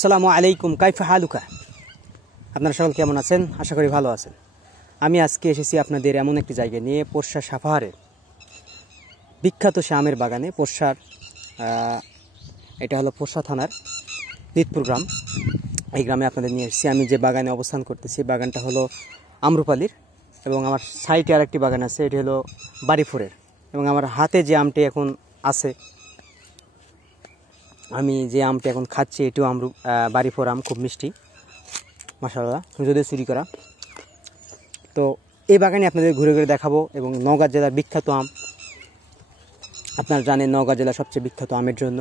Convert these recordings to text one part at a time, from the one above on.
আসসালামু আলাইকুম, কাইফা হালুকা। আপনারা সকল কেমন আছেন? আশা করি ভালো আছেন। আমি আজকে এসেছি আপনাদের এমন একটি জায়গা নিয়ে, পোরশা সাপাহারের বিখ্যাত সে আমের বাগানে। পোরশার এটা হলো পোরশা থানার নিতপুর গ্রাম। এই গ্রামে আপনাদের নিয়ে এসেছি। আমি যে বাগানে অবস্থান করতেছি, বাগানটা হলো আম্রপালির, এবং আমার সাইডে আর একটি বাগান আছে, এটি হলো বাড়িফোরের। এবং আমার হাতে যে আমটি এখন আছে, আমি যে আমটি এখন খাচ্ছি, এটিও বাড়িফোর আম, খুব মিষ্টি মাশাআল্লাহ, যদিও চুরি করা। তো এই বাগানে আপনাদের ঘুরে ঘুরে দেখাবো। এবং নওগাঁ জেলার বিখ্যাত আম, আপনারা জানেন নওগাঁ জেলা সবচেয়ে বিখ্যাত আমের জন্য।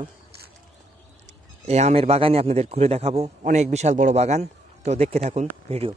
এই আমের বাগানে আপনাদের ঘুরে দেখাবো, অনেক বিশাল বড় বাগান। তো দেখতে থাকুন ভিডিও।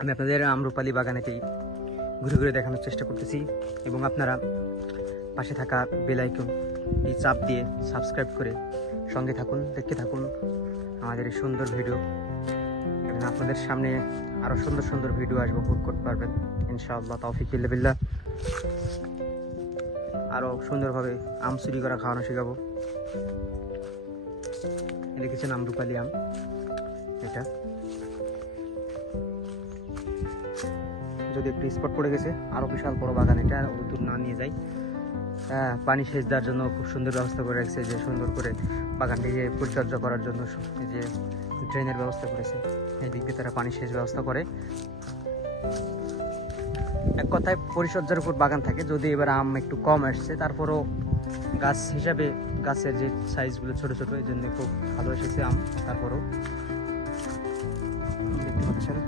আমি আপনাদের আম্রপালি বাগানেতেই ঘুরে ঘুরে দেখানোর চেষ্টা করতেছি, এবং আপনারা পাশে থাকা বেল আইকনটি চাপ দিয়ে সাবস্ক্রাইব করে সঙ্গে থাকুন, দেখতে থাকুন আমাদের এই সুন্দর ভিডিও। এবং আপনাদের সামনে আরও সুন্দর সুন্দর ভিডিও আসবো, উপভোগ করতে পারবেন ইনশাআল্লাহ, তৌফিক বিল্লাহ। আরও সুন্দরভাবে আম চুরি করা খাওয়ানো শেখাবো। লিখেছেন আম্রপালি আম, এটা যদি একটু স্পট পড়ে গেছে, আরও বিশাল বড় বাগান, এটা দূর না নিয়ে যাই। পানি সেচ দেওয়ার জন্য খুব সুন্দর ব্যবস্থা করে রাখছে, যে সুন্দর করে বাগানটিকে পরিচর্যা করার জন্য যে ড্রেনের ব্যবস্থা করেছে, এই দিক দিয়ে তারা পানি সেচ ব্যবস্থা করে। এক কথায় পরিচর্যার উপর বাগান থাকে। যদি এবার আম একটু কম আসছে, তারপরও গাছ হিসাবে গাছের যে সাইজগুলো ছোট ছোট, এই জন্য খুব ভালো এসেছে আম। তারপরও দেখতে পাচ্ছেন,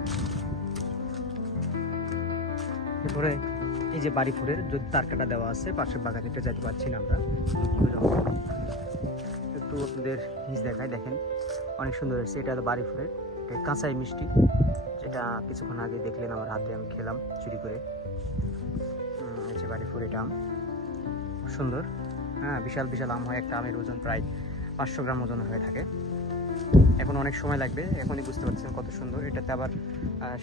এরপরে এই যে বাড়িফোরের যদি তারকাটা দেওয়া আছে, পাশের বাগানে এটা যেতে পারছি না আমরা। একটু আপনাদের নিচ দেখায়, দেখেন অনেক সুন্দর হয়েছে। এটা হলো বাড়িফোরের, এটা কাঁচাই মিষ্টি, যেটা কিছুক্ষণ আগে দেখলেন আমার হাতে আমি খেলাম চুরি করে। এই যে বাড়িফোর, এটা আম সুন্দর, বিশাল বিশাল আম হয়। একটা আমের ওজন প্রায় 500 গ্রাম ওজন হয়ে থাকে। এখন অনেক সময় লাগবে, এখনই বুঝতে পারছেন কত সুন্দর। এটাতে আবার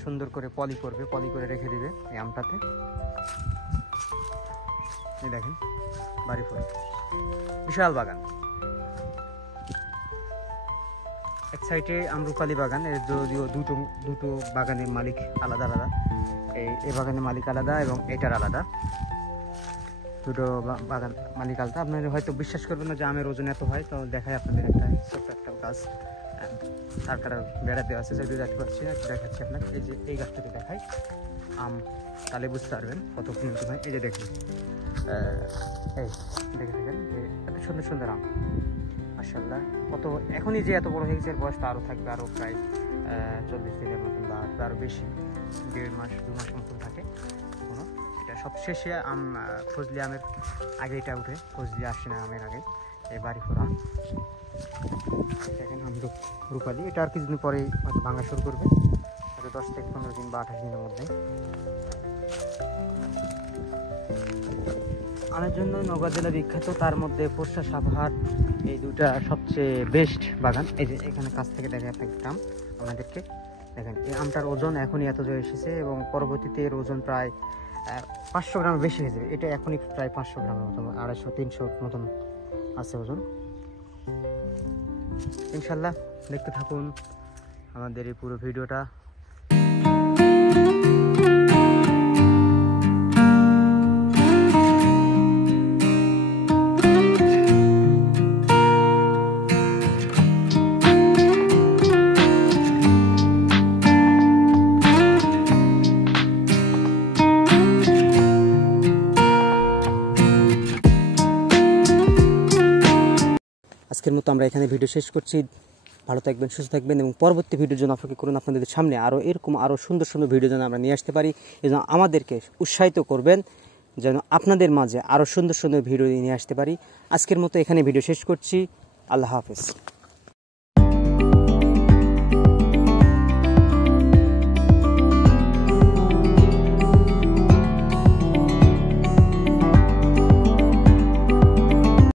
সুন্দর করে পলি করবে, পলি করে রেখে দিবে এই আমটাতে। এই দেখেন বাড়িফোর, বিশাল বাগান। এক সাইডে আম্রপালি বাগান, এর যদিও দুটো বাগানের মালিক আলাদা আলাদা। এই বাগানের মালিক আলাদা এবং এটার আলাদা, দুটো বাগান মালিক আলাদা। আপনারা হয়তো বিশ্বাস করবেন না যে আমের ওজন এত হয়। তো দেখাই আপনাদের একটা ছোট্ট একটা গাছ, তার কারণ বেড়া দেওয়া আছে, যদি দেখতে পাচ্ছি না, দেখাচ্ছি আপনাকে। এই যে এই গাছটাকে দেখাই, আম তাহলে বুঝতে পারবেন কত সুন্দর হয়। এই যে দেখুন, এই দেখে দেখেন এত সুন্দর সুন্দর আম মাশাআল্লাহ। কত এখনই যে এত বড় হয়ে গেছে, এর বয়সটা আরও থাকবে, আরও প্রায় 40 দিনের মতন বা আরও বেশি, 1.5 মাস 2 মাস মতন থাকে এখনো। এটা সবশেষে আম, ফজলি আমের আগে এটা উঠে, ফজলি আসে না আমের আগে। এই বাড়িফোর আম দেখেন, আম্রপালি, এটা আর কিছুদিন পরেই হয়তো ভাঙা শুরু করবে, হয়তো 10 থেকে 15 দিন বা 28 দিনের মধ্যে। আমের জন্য নওগাঁ জেলা বিখ্যাত, তার মধ্যে পোরশা সাপাহার, এই দুটা সবচেয়ে বেস্ট বাগান। এই যে এখানে কাছ থেকে দেখে একটা আম আমাদেরকে দেখেন, এই আমটার ওজন এখনই এত জোর এসেছে, এবং পরবর্তীতে এর ওজন প্রায় 500 গ্রাম বেশি হয়ে যাবে। এটা এখনই প্রায় 500 গ্রামের মতন, 250-300 মতন আছে ওজন। ইনশাল্লাহ দেখতে থাকুন আমাদের এই পুরো ভিডিওটা। আজকের মতো আমরা এখানে ভিডিও শেষ করছি। ভালো থাকবেন, সুস্থ থাকবেন, এবং পরবর্তী ভিডিওর জন্য অপেক্ষা করুন। আপনাদের সামনে আরও এরকম আরও সুন্দর সুন্দর ভিডিও যেন আমরা নিয়ে আসতে পারি, এই জন্য আমাদেরকে উৎসাহিত করবেন। যেন আপনাদের মাঝে আরও সুন্দর সুন্দর ভিডিও নিয়ে আসতে পারি। আজকের মতো এখানে ভিডিও শেষ করছি। আল্লাহ হাফেজ।